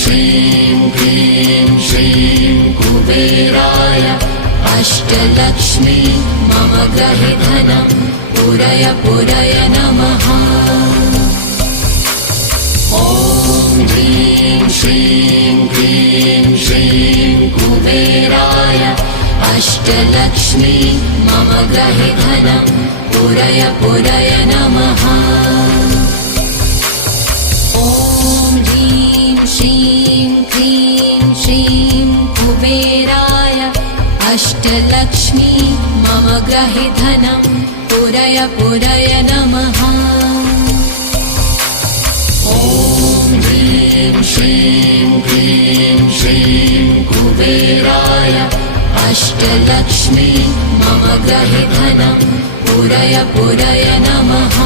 श्रीं क्लीं श्रीं कुबेराय अष्टलक्ष्मी मम गृहे धनं पूरय पूरय नमः। ॐ ह्रीं श्रीं क्लीं श्रीं कुबेराय अष्टलक्ष्मी मम गृहे धनं पूरय पूरय नमः। ॐ ह्रीं श्रीं क्लीं श्रीं कुबेराय अष्टलक्ष्मी मम गृहे धनं पूरय पूरय नमः। ॐ ह्रीं श्रीं क्लीं श्रीं कुबेराय अष्टलक्ष्मी मम गृहे धनं पूरय पूरय नमः।